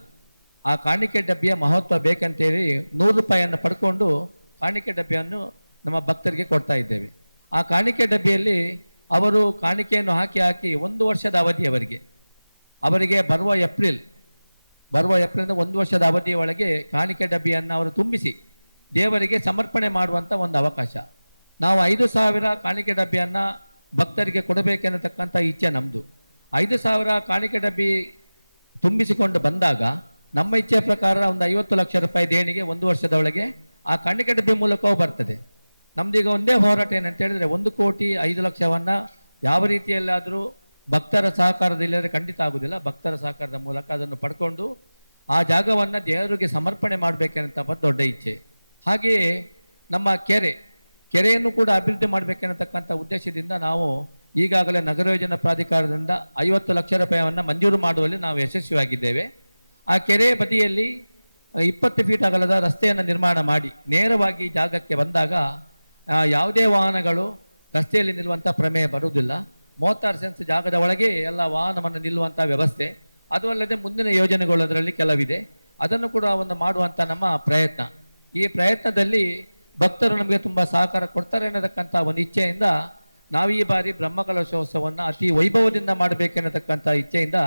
ಆ ಕಾಣಿಕೆ ಡಬ್ಬಿಯ ಮಹತ್ವ ಬೇಕಂತೇಳಿ 100 ರೂಪಾಯಿಯನ್ನು ಪಡ್ಕೊಂಡು ಕಾಣಿಕೆ ಡಬ್ಬಿಯನ್ನು ನಮ್ಮ ಭಕ್ತರಿಗೆ ಕೊಡ್ತಾ ಇದ್ದೇವೆ. ಆ ಕಾಣಿಕೆ ಡಬ್ಬಿಯಲ್ಲಿ ಅವರು ಕಾಣಿಕೆಯನ್ನು ಹಾಕಿ 1 ವರ್ಷದ ಅವಧಿ ಅವರಿಗೆ ಬರುವ ಏಪ್ರಿಲ್ನ 1 ವರ್ಷದ ಅವಧಿಯ ಒಳಗೆ ಕಾಣಿಕೆ ಡಬ್ಬಿಯನ್ನು ಅವರು ತುಂಬಿಸಿ ದೇವರಿಗೆ ಸಮರ್ಪಣೆ ಮಾಡುವಂಥ ಒಂದು ಅವಕಾಶ. ನಾವು 5,000 ಕಾಣಿಕೆ ಡಬ್ಬಿಯನ್ನು ಭಕ್ತರಿಗೆ ಕೊಡಬೇಕೆನ್ನತಕ್ಕಂಥ ಇಚ್ಛೆ ನಮ್ಮದು. 5,000 ಕಾಣಿಕೆ ಡಬ್ಬಿ ತುಂಬಿಸಿಕೊಂಡು ಬಂದಾಗ ನಮ್ಮ ಇಚ್ಛೆ ಪ್ರಕಾರ ಒಂದು 50 ಲಕ್ಷ ರೂಪಾಯಿ ದೇಣಿಗೆ 1 ವರ್ಷದ ಒಳಗೆ ಆ ಕಾಣಿಕೆ ಡಬ್ಬಿ ಮೂಲಕವೂ ಬರ್ತದೆ. ನಮ್ದೀಗ ಒಂದೇ ಹೋರಾಟ ಏನಂತ ಹೇಳಿದರೆ 1,05,00,000ವನ್ನು ಯಾವ ರೀತಿಯಲ್ಲಾದರೂ ಭಕ್ತರ ಸಹಕಾರದಿಲ್ಲದೆ ಖಂಡಿತ ಆಗುವುದಿಲ್ಲ. ಭಕ್ತರ ಸಹಕಾರದ ಮೂಲಕ ಅದನ್ನು ಪಡ್ಕೊಂಡು ಆ ಜಾಗವನ್ನು ದೇವರಿಗೆ ಸಮರ್ಪಣೆ ಮಾಡಬೇಕೆನ್ನಂಥ ದೊಡ್ಡ ಇಚ್ಛೆ. ಹಾಗೆಯೇ ನಮ್ಮ ಕೆರೆಯನ್ನು ಕೂಡ ಅಭಿವೃದ್ಧಿ ಮಾಡಬೇಕೆನ್ನತಕ್ಕಂಥ ಉದ್ದೇಶದಿಂದ ನಾವು ಈಗಾಗಲೇ ನಗರ ಯೋಜನಾ ಪ್ರಾಧಿಕಾರದಿಂದ 50 ಲಕ್ಷ ರೂಪಾಯಿಯನ್ನು ಮಂಜೂರು ಮಾಡುವಲ್ಲಿ ನಾವು ಯಶಸ್ವಿಯಾಗಿದ್ದೇವೆ. ಆ ಕೆರೆಯ ಬದಿಯಲ್ಲಿ 20 ಫೀಟ್ ಅಗಲದ ರಸ್ತೆಯನ್ನು ನಿರ್ಮಾಣ ಮಾಡಿ ನೇರವಾಗಿ ಜಾಗಕ್ಕೆ ಬಂದಾಗ ಯಾವುದೇ ವಾಹನಗಳು ರಸ್ತೆಯಲ್ಲಿ ನಿಲ್ಲುವಂಥ ಪ್ರಮೇಯ ಬರುವುದಿಲ್ಲ. 36 ಸೆನ್ಸ್ ಜಾಗದ ಒಳಗೆ ಎಲ್ಲ ವಾಹನವನ್ನು ನಿಲ್ಲುವಂಥ ವ್ಯವಸ್ಥೆ, ಅದು ಅಲ್ಲದೆ ಮುಂದಿನ ಯೋಜನೆಗಳು ಅದರಲ್ಲಿ ಕೆಲವಿದೆ. ಅದನ್ನು ಕೂಡ ಒಂದು ಮಾಡುವಂಥ ನಮ್ಮ ಪ್ರಯತ್ನ. ಈ ಪ್ರಯತ್ನದಲ್ಲಿ ಭಕ್ತರು ನಮಗೆ ತುಂಬ ಸಹಕಾರ ಕೊಡ್ತಾರೆ ಅನ್ನತಕ್ಕಂಥ ಒಂದು ಇಚ್ಛೆಯಿಂದ ನಾವು ಈ ಬಾರಿ ಬ್ರಹ್ಮಕಲಶೋತ್ಸವವನ್ನು ಅತಿ ವೈಭವದಿಂದ ಮಾಡಬೇಕೆನ್ನತಕ್ಕಂಥ ಇಚ್ಛೆಯಿಂದ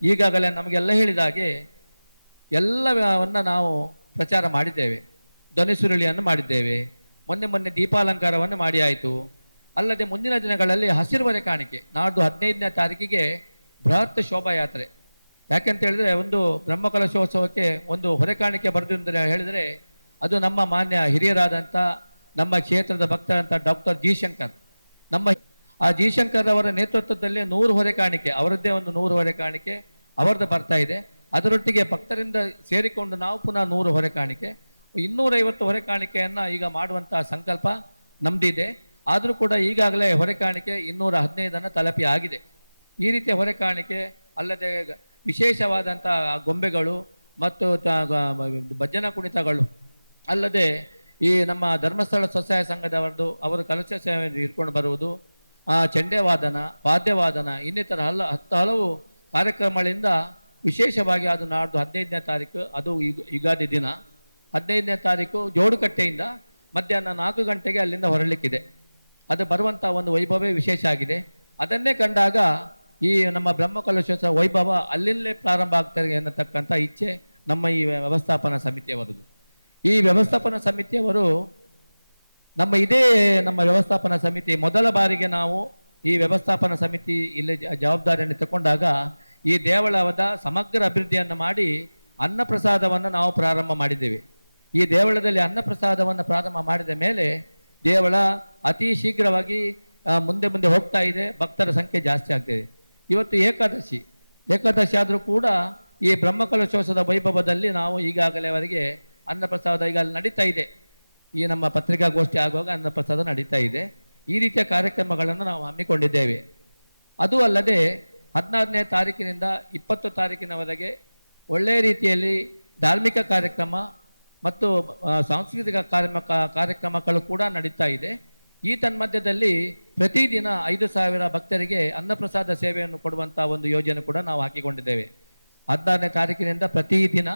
ಈಗಾಗಲೇ ನಮಗೆಲ್ಲ ಹೇಳಿದ ಹಾಗೆ ಎಲ್ಲವನ್ನು ನಾವು ಪ್ರಚಾರ ಮಾಡಿದ್ದೇವೆ. ಧ್ವನಿಸುರುಳಿಯನ್ನು ಮಾಡಿದ್ದೇವೆ. ಮೊನ್ನೆ ದೀಪಾಲಂಕಾರವನ್ನು ಮಾಡಿ ಆಯಿತು. ಅಲ್ಲದೆ ಮುಂದಿನ ದಿನಗಳಲ್ಲಿ ಹಸಿರುವರೆ ಕಾಣಿಕೆ, ನಾಡ್ದು 15ನೇ ತಾರೀಕಿಗೆ ಬೃಹತ್ ಶೋಭಾಯಾತ್ರೆ. ಯಾಕೆಂತ ಹೇಳಿದ್ರೆ ಒಂದು ಬ್ರಹ್ಮಕಲಶೋತ್ಸವಕ್ಕೆ ಒಂದು ಹೊರೆ ಕಾಣಿಕೆ ಬರೆದು ಅಂತ ಹೇಳಿದರೆ ಅದು ನಮ್ಮ ಮಾನ್ಯ ಹಿರಿಯರಾದಂಥ ನಮ್ಮ ಕ್ಷೇತ್ರದ ಭಕ್ತರಂಥ ಡಾಕ್ಟರ್ ಜಿ ಶಂಕರ್, ಆ ಜಿ ಶಂಕರ್ ಅವರ ನೇತೃತ್ವದಲ್ಲಿ 100 ಹೊರೆ ಕಾಣಿಕೆ, ಅವರದ್ದೇ ಒಂದು 100 ಹೊರೆ ಕಾಣಿಕೆ ಅವರದ್ದು ಬರ್ತಾ ಇದೆ. ಅದರೊಟ್ಟಿಗೆ ಭಕ್ತರಿಂದ ಸೇರಿಕೊಂಡು ನಾವು ಪುನಃ 100 ಹೊರೆ ಕಾಣಿಕೆ, 250 ಹೊರೆ ಕಾಣಿಕೆಯನ್ನು ಈಗ ಮಾಡುವಂಥ ಸಂಕಲ್ಪ ನಮ್ದಿದೆ. ಆದರೂ ಕೂಡ ಈಗಾಗಲೇ ಹೊರೆ ಕಾಣಿಕೆ 215 ತಲುಪಿ ಆಗಿದೆ. ಈ ರೀತಿಯ ಹೊರೆ ಕಾಣಿಕೆ ಅಲ್ಲದೆ ವಿಶೇಷವಾದಂಥ ಗೊಂಬೆಗಳು ಮತ್ತು ಭಜನಾ ಕುಣಿತಗಳು, ಅಲ್ಲದೆ ಈ ನಮ್ಮ ಧರ್ಮಸ್ಥಳ ಸ್ವಸಹಾಯ ಸಂಘದವರದು ಅವರು ಕಲಶ ಸೇವೆ ಇಟ್ಕೊಂಡು ಬರುವುದು, ಚೆಂಡೆ ವಾದನ, ವಾದ್ಯವಾದನ, ಇನ್ನಿತರ ಹಲವು ಕಾರ್ಯಕ್ರಮಗಳಿಂದ ವಿಶೇಷವಾಗಿ ಅದು ನಾಡ್ದು 15ನೇ ತಾರೀಕು, ಅದು ಯುಗಾದಿ ದಿನ 15ನೇ ತಾರೀಕು ಜೋಡುಕಟ್ಟೆಯಿಂದ ಮಧ್ಯಾಹ್ನ 4 ಗಂಟೆಗೆ ಅಲ್ಲಿಂದ ಹೊರಲಿಕ್ಕಿದೆ. ಅದು ಬರುವಂಥ ಒಂದು ವೈಭವವೇ ವಿಶೇಷ ಆಗಿದೆ. ಅದನ್ನೇ ಕಂಡಾಗ ಈ ನಮ್ಮ ಬ್ರಹ್ಮಕಲಶೋತ್ಸವ ವೈಭವ ಅಲ್ಲಿಂದಲೇ ಪ್ರಾರಂಭ ಆಗ್ತಾರೆ ಅನ್ನತಕ್ಕಂಥ ಇಚ್ಛೆ ನಮ್ಮ ಈ ವ್ಯವಸ್ಥಾಪನಾ ಸಮಿತಿಯವರದು. ಈ ವ್ಯವಸ್ಥಾಪನಾ ಸಮಿತಿಯವರು ನಮ್ಮ ವ್ಯವಸ್ಥಾಪನಾ ಸಮಿತಿ ಮೊದಲ ಬಾರಿಗೆ ನಾವು ಈ ವ್ಯವಸ್ಥಾಪನಾ ಸಮಿತಿ ಇಲ್ಲಿ ಜವಾಬ್ದಾರಿಯನ್ನು ತಗೊಂಡಾಗ ಈ ದೇವಳದ ಸಮಗ್ರ ಅಭಿವೃದ್ಧಿಯನ್ನು ಮಾಡಿ ಅನ್ನಪ್ರಸಾದವನ್ನು ನಾವು ಪ್ರಾರಂಭ ಮಾಡಿದ್ದೇವೆ. ಈ ದೇವಳದಲ್ಲಿ ಅನ್ನಪ್ರಸಾದವನ್ನು ಪ್ರಾರಂಭ ಮಾಡಿದ ಮೇಲೆ ದೇವಳ ಅತಿ ಶೀಘ್ರವಾಗಿ ಮುಂದೆ ಹೋಗ್ತಾ ಇದೆ. ಭಕ್ತರ ಸಂಖ್ಯೆ ಜಾಸ್ತಿ ಆಗ್ತಿದೆ. ಇವತ್ತು ಏಕಾದಶಿ ಆದರೂ ಕೂಡ ಈ ಬ್ರಹ್ಮಕಲಶೋತ್ಸವದ ವೈಭವದಲ್ಲಿ ನಾವು ಈಗಾಗಲೇವರೆಗೆ ಅನ್ನಪ್ರಸಾದ ಈಗ ಅಲ್ಲಿ ನಡೀತಾ ಇದೆ. ಈ ನಮ್ಮ ಪತ್ರಿಕಾಗೋಷ್ಠಿ ಆಗುವಾಗ ಅನ್ನಪ್ರಸಾದ ನಡೀತಾ ಇದೆ. ಈ ರೀತಿಯ ಕಾರ್ಯಕ್ರಮಗಳನ್ನು ನಾವು ಹಮ್ಮಿಕೊಂಡಿದ್ದೇವೆ. ಅದು ಅಲ್ಲದೆ 16ನೇ ತಾರೀಕಿನಿಂದ 20 ತಾರೀಕಿನವರೆಗೆ ಒಳ್ಳೆಯ ರೀತಿಯಲ್ಲಿ ಧಾರ್ಮಿಕ ಕಾರ್ಯಕ್ರಮ ಮತ್ತು ಸಾಂಸ್ಕೃತಿಕ ಕಾರ್ಯಕ್ರಮಗಳು ಕೂಡ ನಡೀತಾ ಇದೆ. ಈ ತನ್ಮಧ್ಯದಲ್ಲಿ ಪ್ರತಿದಿನ 5,000 ಭಕ್ತರಿಗೆ ಅನ್ನಪ್ರಸಾದ ಸೇವೆಯನ್ನು ಕೊಡುವಂಥ ಒಂದು ಯೋಜನೆ ಕೂಡ ನಾವು ಹಾಕಿಕೊಂಡಿದ್ದೇವೆ. 16ನೇ ತಾರೀಕಿನಿಂದ ಪ್ರತಿದಿನ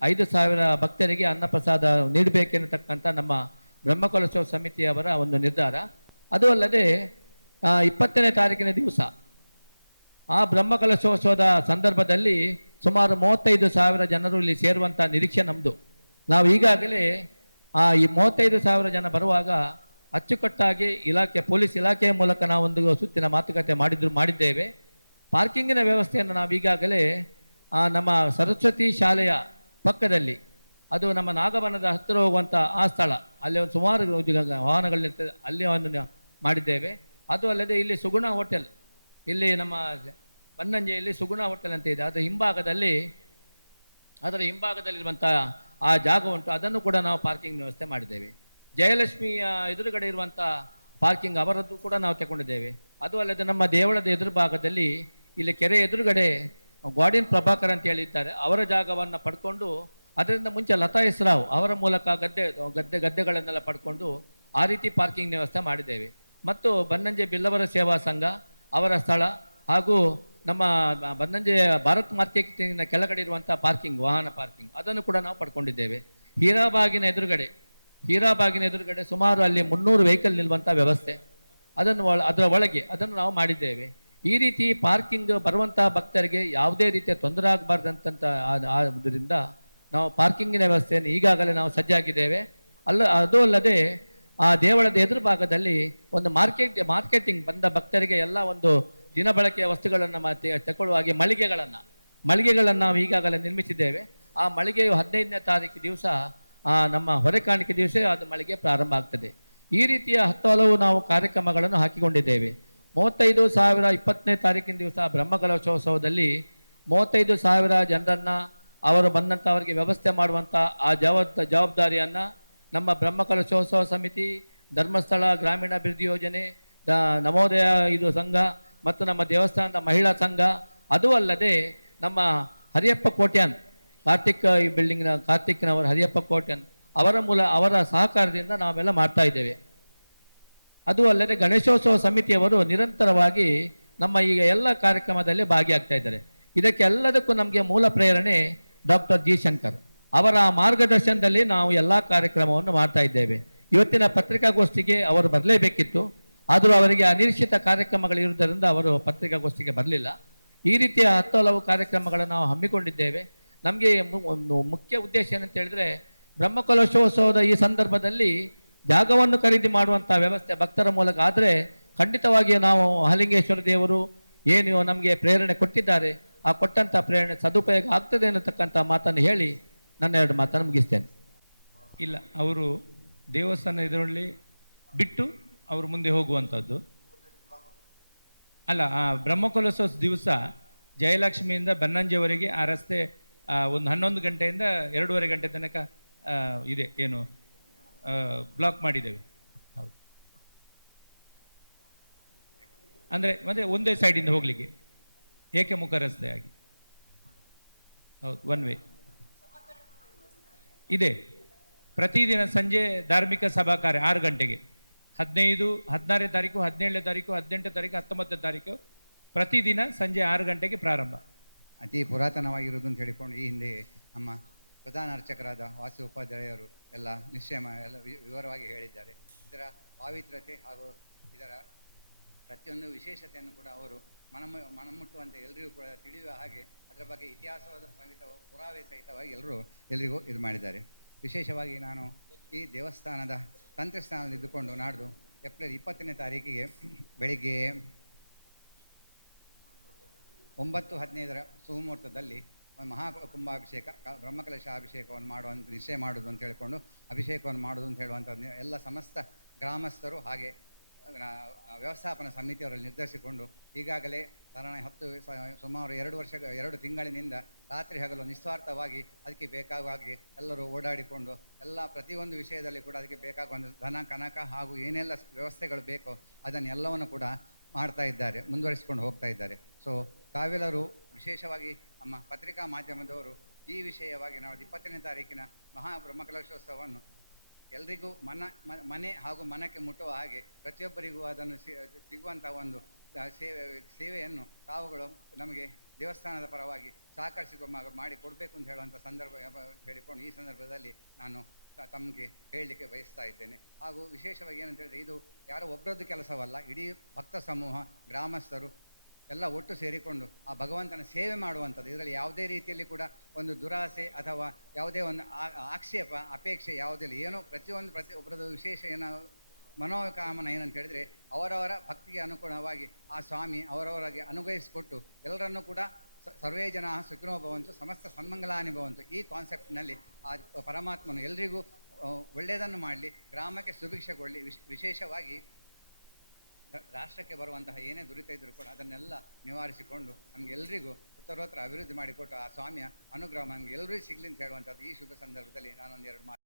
5,000 ಭಕ್ತರಿಗೆ ಅನ್ನಪ್ರಸಾದ ನೀಡಬೇಕೆನ್ನತಕ್ಕಂಥ ನಮ್ಮ ಬ್ರಹ್ಮಕಲಶೋತ್ಸವ ಸಮಿತಿಯವರ ಒಂದು ನಿರ್ಧಾರ. ಅದು ಅಲ್ಲದೆ 20ನೇ ತಾರೀಕಿನ ದಿವಸ ಆ ಬ್ರಹ್ಮಕಲಶೋತ್ಸವದ ಸಂದರ್ಭದಲ್ಲಿ ಸುಮಾರು 35,000 ಜನರು ಇಲ್ಲಿ ಸೇರುವಂಥ ನಿರೀಕ್ಷೆ ನಮ್ಮದು. ನಾವು ಈಗಾಗಲೇ ಈ 35,000 ಜನ ಬರುವಾಗ ಅಚ್ಚುಕಟ್ಟಾಗಿ ಪೊಲೀಸ್ ಇಲಾಖೆಯ ಮೂಲಕ ನಾವು ಒಂದು ಸುತ್ತಿನ ಮಾತುಕತೆ ಮಾಡಿದ್ದೇವೆ. ಪಾರ್ಕಿಂಗಿನ ವ್ಯವಸ್ಥೆಯನ್ನು ನಾವು ಈಗಾಗಲೇ ನಮ್ಮ ಸರಸ್ವತಿ ಶಾಲೆಯ ಪಕ್ಕದಲ್ಲಿ, ಅದು ನಮ್ಮ ನಾಗವನದ ಹತ್ತಿರ ಹೋಗುವಂಥ ಆ ಸ್ಥಳ, ಅಲ್ಲಿ ಒಂದು ಸುಮಾರು ವಾಹನಗಳಿರ್ತದೆ, ಅಲ್ಲಿ ಒಂದು ಮಾಡಿದ್ದೇವೆ. ಅದು ಅಲ್ಲದೆ ಇಲ್ಲಿ ಸುಗುಣ ಹೋಟೆಲ್, ಇಲ್ಲಿ ನಮ್ಮ ಬನ್ನಂಜೆಯಲ್ಲಿ ಸುಗುಣ ಹೋಟೆಲ್ ಅಂತ ಇದೆ, ಅದರ ಹಿಂಭಾಗದಲ್ಲಿರುವಂಥ ಆ ಜಾಗ ಉಂಟು, ಅದನ್ನು ಕೂಡ ನಾವು ಪಾರ್ಕಿಂಗ್ ವ್ಯವಸ್ಥೆ ಮಾಡಿದ್ದೇವೆ. ಜಯಲಕ್ಷ್ಮಿಯ ಎದುರುಗಡೆ ಇರುವಂಥ ಪಾರ್ಕಿಂಗ್ ಅವರದ್ದು ಕೂಡ ನಾವು ತಗೊಂಡಿದ್ದೇವೆ. ಅದು ಅಲ್ಲದೆ ನಮ್ಮ ದೇವಳದ ಎದುರು ಭಾಗದಲ್ಲಿ ಇಲ್ಲಿ ಕೆರೆ ಎದುರುಗಡೆ ಗಾರ್ಡಿಯನ್ ಪ್ರಭಾಕರ್ ಅಂತ ಹೇಳಿದ್ದಾರೆ, ಅವರ ಜಾಗವನ್ನು ಪಡ್ಕೊಂಡು, ಅದರಿಂದ ಮುಂಚೆ ಲತಾ ಹೆಸರಾವ್ ಅವರ ಮೂಲಕ ಗದ್ದೆಗಳನ್ನೆಲ್ಲ ಪಡ್ಕೊಂಡು ಆ ರೀತಿ ಪಾರ್ಕಿಂಗ್ ವ್ಯವಸ್ಥೆ ಮಾಡಿದ್ದೇವೆ. ಮತ್ತು ಬನ್ನಂಜೆ ಬಿಲ್ಲವರ ಸೇವಾ ಸಂಘ ಅವರ ಸ್ಥಳ ಹಾಗೂ ನಮ್ಮ ಬನ್ನಂಜೆ ಭಾರತ್ ಮಾರ್ಕೆಟಿನ ಕೆಳಗಡೆ ಇರುವಂಥ ವಾಹನ ಪಾರ್ಕಿಂಗ್ ಅದನ್ನು ಕೂಡ ನಾವು ಪಡ್ಕೊಂಡಿದ್ದೇವೆ. ಹೀರಾಬಾಗಿನ ಎದುರುಗಡೆ ಸುಮಾರು ಅಲ್ಲಿ 300 ವೆಹಿಕಲ್ ನಿಲ್ಲುವಂಥ ವ್ಯವಸ್ಥೆ, ಅದರ ಒಳಗೆ ಅದನ್ನು ನಾವು ಮಾಡಿದ್ದೇವೆ. ಈ ರೀತಿ ಪಾರ್ಕಿಂಗ್ ಬರುವಂಥ ಭಕ್ತರಿಗೆ ಯಾವುದೇ ರೀತಿಯ ತೊಂದರೆ ಆಗಬಾರ್ದಂತ ಆದ್ದರಿಂದ ನಾವು ಪಾರ್ಕಿಂಗಿನ ವ್ಯವಸ್ಥೆಯನ್ನು ಈಗಾಗಲೇ ನಾವು ಸಜ್ಜಾಗಿದ್ದೇವೆ. ಅದು ಅಲ್ಲದೆ ಆ ದೇವಳದ ಎದುರು ಭಾಗದಲ್ಲಿ ಒಂದು ಮಾರ್ಕೆಟಿಂಗ್ ಬಂದ ಭಕ್ತರಿಗೆ ಎಲ್ಲ ಒಂದು ದಿನಬಳಕೆಯ ವಸ್ತುಗಳನ್ನು ತಗೊಳ್ಳುವ ಹಾಗೆ ಮಳಿಗೆಗಳನ್ನು ನಾವು ಈಗಾಗಲೇ ನಿರ್ಮಿಸಿದ್ದೇವೆ. ಆ ಮಳಿಗೆಯು 15ನೇ ತಾರೀಕು ದಿವಸ ನಮ್ಮ ಹೊರೆ ಕಾಣಿಕೆ ದಿವಸ ಅದು ಮಳಿಗೆ ಪ್ರಾರಂಭ ಆಗ್ತದೆ. ಈ ರೀತಿಯ 10 ಹಲವು ನಾವು ಕಾರ್ಯಕ್ರಮಗಳನ್ನು ಹಾಕಿಕೊಂಡಿದ್ದೇವೆ. 35,000 20ನೇ ತಾರೀಕಿನ ದಿವಸ ಬ್ರಹ್ಮಕಲಶೋತ್ಸವದಲ್ಲಿ 35,000 ಜನರನ್ನು ಅವರು ಬಂದಂಥವರಿಗೆ ವ್ಯವಸ್ಥೆ ಮಾಡುವಂಥ ಆ ಜವಾಬ್ದಾರಿಯನ್ನು ನಮ್ಮ ಬ್ರಹ್ಮಕಲಶೋತ್ಸವ ಸಮಿತಿ, ಧರ್ಮಸ್ಥಳ ಗ್ರಾಮೀಣಾಭಿವೃದ್ಧಿ ಯೋಜನೆ, ನವೋದಯ ಸಂಘ ಮತ್ತು ನಮ್ಮ ದೇವಸ್ಥಾನದ ಮಹಿಳಾ ಸಂಘ, ಅದು ಅಲ್ಲದೆ ನಮ್ಮ ಹರಿಯಪ್ಪ ಕೋಟ್ಯಾನ್ ಕಾರ್ತಿಕ್ನವರು ಹರಿಯಪ್ಪ ಕೋಟ್ಯಾನ್ ಅವರ ಸಹಕಾರದಿಂದ ನಾವೆಲ್ಲ ಮಾಡ್ತಾ ಇದ್ದೇವೆ. ಅದು ಅಲ್ಲದೆ ಗಣೇಶೋತ್ಸವ ಸಮಿತಿಯವರು ನಿರಂತರವಾಗಿ ನಮ್ಮ ಈಗ ಎಲ್ಲ ಕಾರ್ಯಕ್ರಮದಲ್ಲಿ ಭಾಗಿಯಾಗ್ತಾ ಇದ್ದಾರೆ. ಇದಕ್ಕೆಲ್ಲದಕ್ಕೂ ನಮಗೆ ಮೂಲ ಪ್ರೇರಣೆ ಡಾಕ್ಟರ್ ಜಿ ಶಂಕರ್ ಅವರ ಮಾರ್ಗದರ್ಶನದಲ್ಲಿ ನಾವು ಎಲ್ಲ ಕಾರ್ಯಕ್ರಮವನ್ನು ಮಾಡ್ತಾ ಇದ್ದೇವೆ. ಇವತ್ತಿನ ಪತ್ರಿಕಾಗೋಷ್ಠಿಗೆ ಅವರು ಬರಲೇಬೇಕಿತ್ತು, ಆದರೂ ಅವರಿಗೆ ಅನಿರೀಕ್ಷಿತ ಕಾರ್ಯಕ್ರಮಗಳಿರುವುದರಿಂದ ಅವರು ಪತ್ರಿಕಾಗೋಷ್ಠಿಗೆ ಬರಲಿಲ್ಲ. ಈ ರೀತಿಯ ಹಲವು ಕಾರ್ಯಕ್ರಮಗಳನ್ನು ನಾವು ಹಮ್ಮಿಕೊಂಡಿದ್ದೇವೆ. ನಮಗೆ ಒಂದು ಮುಖ್ಯ ಉದ್ದೇಶ ಏನಂತ ಹೇಳಿದ್ರೆ, ಬ್ರಹ್ಮಕಲಶೋತ್ಸವದ ಈ ಸಂದರ್ಭದಲ್ಲಿ ಜಾಗವನ್ನು ಖರೀದಿ ಮಾಡುವಂಥ ವ್ಯವಸ್ಥೆ ಭಕ್ತರ ಮೂಲಕ ಆದರೆ ಖಂಡಿತವಾಗಿಯೂ ನಾವು ಮಹಾಲಿಂಗೇಶ್ವರ ದೇವರು ಏನು ನಮಗೆ ಪ್ರೇರಣೆ ಕೊಟ್ಟಿದ್ದಾರೆ, ಆ ಕೊಟ್ಟಂಥ ಪ್ರೇರಣೆ ಸದುಪಯೋಗ ಆಗ್ತದೆ ಅನ್ನತಕ್ಕಂಥ ಮಾತನ್ನು ಹೇಳಿ ನನ್ನ 2 ಮಾತನ್ನು ಮುಗಿಸ್ತೇನೆ. ಇಲ್ಲ, ಅವರು ದೇವಸ್ಥಾನ ಇದರಲ್ಲಿ ಬಿಟ್ಟು ಅವರು ಮುಂದೆ ಹೋಗುವಂಥದ್ದು ಅಲ್ಲ. ಆ ಬ್ರಹ್ಮಕಲಶೋತ್ಸವ ದಿವಸ ಜಯಲಕ್ಷ್ಮಿಯಿಂದ ಬನ್ನಂಜೆವರೆಗೆ ಆ ರಸ್ತೆ ಒಂದು 11 ಗಂಟೆಯಿಂದ 2:30 ಗಂಟೆ ತನಕ ಇದೆ, ಏನು ಬ್ಲಾಕ್ ಮಾಡಿದ್ದೇವೆ. ಹೌದು, ಅಂದರೆ ಮತ್ತೆ ಒಂದೇ ಸೈಡಿಂದ ಹೋಗಲಿಕ್ಕೆ ಏಕಮುಖ ರಸ್ತೆ ಆಗಿ. ಹೌದು, ಒನ್ ವೇ ಇದೆ. ಪ್ರತಿದಿನ ಸಂಜೆ ಧಾರ್ಮಿಕ ಸಭಾ ಕಾರ್ಯ 6 ಗಂಟೆಗೆ 15, 16ನೇ ತಾರೀಕು, 17ನೇ ತಾರೀಕು, 18ನೇ ತಾರೀಕು, 19ನೇ ತಾರೀಕು ಪ್ರತಿದಿನ ಸಂಜೆ 6 ಗಂಟೆಗೆ ಪ್ರಾರಂಭ. ಅತಿ ಪುರಾತನವಾಗಿರುವುದು ಅಂತ ಹೇಳಿಕೊಂಡು ಈ ಹಿಂದೆ ನಮ್ಮ ಪ್ರಧಾನ ಅರ್ಚಕರಾದ ವಾಸು ಉಪಾಧ್ಯಾಯರು ಎಲ್ಲ ಎಲ್ಲ ವಿವರವಾಗಿ ಹೇಳಿದ್ದಾರೆ. ಇದರ ಪಾವಿತ್ರ್ಯತೆ ಹಾಗೂ ಇದರ ಪ್ರತಿಯೊಂದು ವಿಶೇಷತೆಯನ್ನು ಕೂಡ ಅವರು ಮನಮುಟ್ಟುವಂತೆ ಎಲ್ಲರಿಗೂ ಕೂಡ ತಿಳಿಯುವ ಹಾಗೆ ಅದರ ಬಗ್ಗೆ ಇತಿಹಾಸವಾದ ಪುರಾವೆ ಸಹಿತವಾಗಿ ಎಲ್ರಿಗೂ ಇದು ಮಾಡಿದ್ದಾರೆ. ವಿಶೇಷವಾಗಿ ನಾನು ಈ ದೇವಸ್ಥಾನದ ತಂತ್ರಸ್ಥಾನದಲ್ಲಿ ಇದ್ದುಕೊಂಡು ನಾಡ್ದು ಏಪ್ರಿಲ್ 20ನೇ ತಾರೀಕಿಗೆ ಬೆಳಿಗ್ಗೆ 9:15 ಸುಮುಹೂರ್ತದಲ್ಲಿ ಮಹಾಕುಂಭಾಭಿಷೇಕ ಬ್ರಹ್ಮಕಲಶ ಅಭಿಷೇಕವನ್ನು ಮಾಡುವಂಥ ನಿಶ್ಚಯ ಮಾಡೋದು ಅಂತ ಹೇಳಿಕೊಂಡು ಅಭಿಷೇಕವನ್ನು ಮಾಡೋದು ಅಂತ ಹೇಳುವಂಥದ್ದು ಎಲ್ಲ ಸಮಸ್ತ ಗ್ರಾಮಸ್ಥರು ಹಾಗೆ ವ್ಯವಸ್ಥಾಪನಾ ಸಮಿತಿಯವರಲ್ಲಿ ನಿರ್ಧರಿಸಿಕೊಂಡು ಈಗಾಗಲೇ ಸುಮಾರು 2 ತಿಂಗಳಿನಿಂದ ರಾತ್ರಿ ಹಗಲು ನಿಸ್ವಾರ್ಥವಾಗಿ ಅದಕ್ಕೆ ಬೇಕಾಗಿ ಎಲ್ಲರೂ ಓಡಾಡಿಕೊಂಡು ಎಲ್ಲ ಪ್ರತಿಯೊಂದು ವಿಷಯದಲ್ಲಿ ಕೂಡ ಅದಕ್ಕೆ ಬೇಕಾಗುವಂಥ ಧನ ಕನಕ ಹಾಗೂ ಏನೆಲ್ಲ ವ್ಯವಸ್ಥೆಗಳು ಬೇಕೋ ಅದನ್ನೆಲ್ಲವನ್ನು ಕೂಡ ಮಾಡ್ತಾ ಇದ್ದಾರೆ, ಮುಂದುವರಿಸಿಕೊಂಡು ಹೋಗ್ತಾ ಇದ್ದಾರೆ. ಸೊ ತಾವೆಲ್ಲರೂ ವಿಶೇಷವಾಗಿ ನಮ್ಮ ಪತ್ರಿಕಾ ಮಾಧ್ಯಮದವರು ಈ ವಿಷಯವಾಗಿ ನಾವು 20ನೇ ತಾರೀಕಿನ ಬ್ರಹ್ಮಕಲಶೋತ್ಸವವನ್ನು ಎಲ್ರಿಗೂ ಮನೆ ಹಾಗೂ ಮನಕ್ಕೆ ಮುಟ್ಟುವ ಹಾಗೆ ಪ್ರತಿಯೊಬ್ಬರಿಗೂ ಅದನ್ನು ಸಿಗುವಂಥ ಒಂದು ಸೇವೆಯನ್ನು ತಾವುಗಳು ನಮಗೆ ದೇವಸ್ಥಾನದ ಪರವಾಗಿ ಮಾಡಿ ಕೊಡಬೇಕು ಅಂತ ಹೇಳುವಂಥ ಸಂದರ್ಭ ಹೇಳಿಕೊಂಡು ಈ ಸಂದರ್ಭದಲ್ಲಿ ನಾನು ತಮಗೆ ಹೇಳಲಿಕ್ಕೆ ಬಯಸ್ತಾ ಇದ್ದೇನೆ. ಹಾಗೂ ವಿಶೇಷವಾಗಿ ಏನಂತ ಹೇಳಿದ್ರೆ, ಇದು ಯಾರೋ ಒಬ್ಬರದ್ದು ಕೆಲಸವಲ್ಲ, ಇಡೀ ಭಕ್ತ ಸಮೂಹ ಗ್ರಾಮಸ್ಥರು ಎಲ್ಲ ಒಟ್ಟು ಸೇರಿಕೊಂಡು ಆ ಭಗವಂತನ ಸೇವೆ ಮಾಡುವಂಥದ್ದು. ಇದರಲ್ಲಿ ಯಾವುದೇ ರೀತಿಯಲ್ಲಿ ಕೂಡ ಒಂದು ದುರಾಸೆ ಅಥವಾ ಯಾವುದೇ ಒಂದು ಆಕ್ಷೇಪ ಅಪೇಕ್ಷೆ ಯಾವುದಿಲ್ಲ. ಏನೋ ಪ್ರತಿಯೊಬ್ಬರದ್ದು ವಿಶೇಷ ಮನೋಕಾಮನ ಏನಂತ ಹೇಳಿದರೆ, ಅವರವರ ಭಕ್ತಿಗೆ ಅನುಗುಣವಾಗಿ ಆ ಸ್ವಾಮಿ ಅವರವರಿಗೆ ಅನುಗ್ರಹಿಸಿಕೊಟ್ಟು ಎಲ್ಲರನ್ನೂ ಕೂಡ ಸರ್ವೇ ಜನ ಸುಖಿನೋ ಭವಂತು ಸಮಸ್ತ ಸನ್ಮಂಗಲಾನಿ ಭವಂತು ಈ ಕಾನ್ಸೆಪ್ಟ್ನಲ್ಲಿ ಆ ಪರಮಾತ್ಮನು ಎಲ್ರಿಗೂ ಒಳ್ಳೆಯದನ್ನು ಮಾಡಲಿ, ಗ್ರಾಮಕ್ಕೆ ಸುಭಿಕ್ಷೆ ಕೊಡಲಿ. ವಿಶೇಷವಾಗಿ ರಾಷ್ಟ್ರಕ್ಕೆ ಬರುವಂತಹ ಏನೇ ದುರಿತ ಇದ್ದರೂ ಕೂಡ ಅದನ್ನೆಲ್ಲ ನಿವಾರಿಸಿಕೊಂಡು ನಮಗೆಲ್ಲರಿಗೂ ಉತ್ತರೋತ್ತರ ಅಭಿವೃದ್ಧಿ ಮಾಡಿಕೊಟ್ಟು ಆ ಸ್ವಾಮಿಯ ಅನುಗ್ರಹ ನಮ್ಗೆ ಎಲ್ಲರಿಗೂ ಸಿಗಲಿ ಅಂತ ಹೇಳುವಂಥದ್ದು ಈ ಶುಭ ಸಂದರ್ಭದಲ್ಲಿ ನಾನೊಂದು 2 ಮಾತು